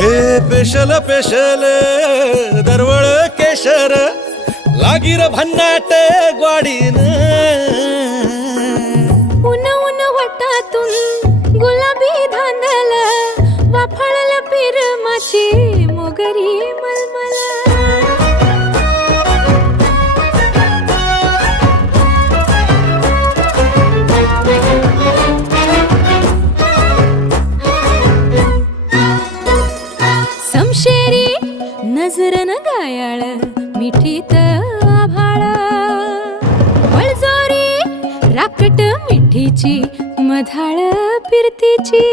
हे special special दरवळ केशर लागीर भन्नाट ग्वाडीन उन उन वटातून गुलाबी धांदल वाफाळल पिरमाची मोगरी मलमल समशेरी नजरन गायाळ मिठीत आभाळ वळजोरी राकट मिठीची मधाळ फिरतीची